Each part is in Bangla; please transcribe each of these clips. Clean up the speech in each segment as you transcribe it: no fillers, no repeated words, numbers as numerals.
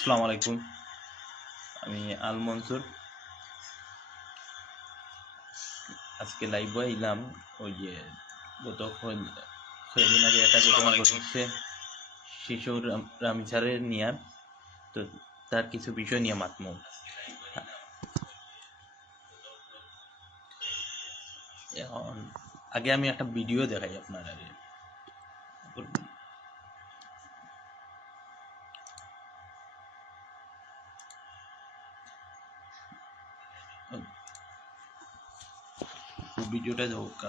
আসসালামু আলাইকুম। আমি আল মনসুর। আজকে লাইভ এলাম। ওই যে গত কয়েকদিন আগে একটা ঘটনা ঘটছে শিশু রামিসারের নিয়ে, তো তার কিছু বিষয় নিয়ে মাতমু। এখন আগে আমি একটা ভিডিও দেখাই আপনার আগে। ভিডিওটা হোক।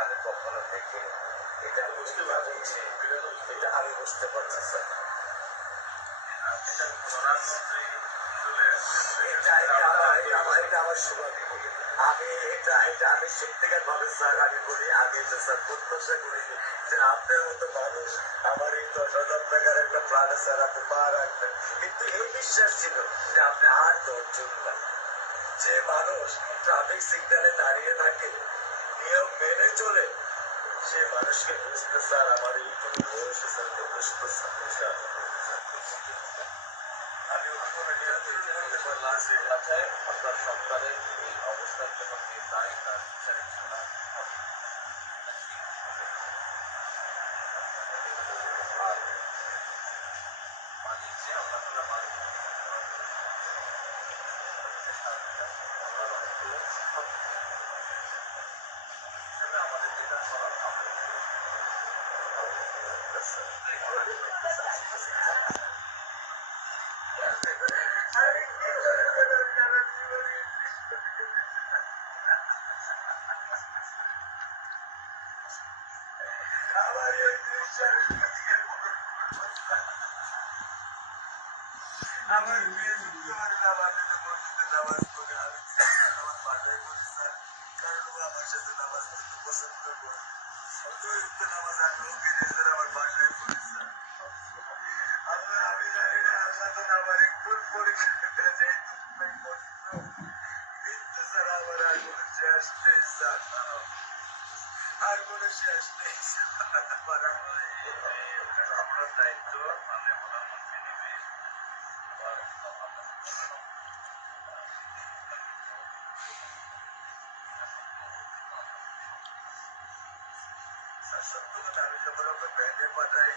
আমি কখনো দেখি এটা বুঝতে পারছি, এটা আমি বুঝতে পারছি স্যার। আমি সত্যিকার ভাবে স্যার আমি বলি, আমি এটা স্যার প্রত্যাশা করিনি যে আপনার মতো মানুষ আমার এই 10,000 টাকার একটা প্ল্যানে স্যার আপনি পা রাখবেন, কিন্তু এই বিশ্বাস ছিল যে আপনি আর 10 জন না। যে মানুষ ট্রাফিক সিগন্যালে দাঁড়িয়ে থাকে, নিয়ম মেনে চলে, সে মানুষকে বুঝতে স্যার আমার এইটুকু বয়সে স্যার যথেষ্ট স্যার। আমি ওখানে নিয়ন্ত্রণ করতে পারলাম যে আপনার সন্তানের এই অবস্থার জন্য কে দায়ী তার বিচার ইনশাআল্লাহ আর মালিক যে আল্লাহ তাআলা মালিক হিসেবে আমাদের যেটা করার আমার নামাজ পড়ে আমি আমার বাসায় বলি স্যার, কারণ ও আমার সাথে নামাজ পড়তে পছন্দ করে। অতিরিক্ত নামাজ আমি ওকে নিয়ে স্যার আমার বাসায় পড়ি স্যার। আমি জানি না আল্লাহ তো আমার কোন পরীক্ষাটা যেহেতু কিন্তু স্যার আমার আর কোনো শেষ নেই স্যার, আর কোনো শেষ নেই আপনার দায়িত্ব মানে প্রধানমন্ত্রী নিবে। সত্য কথা, আমি যখন ওকে ব্যাংকে পাঠাই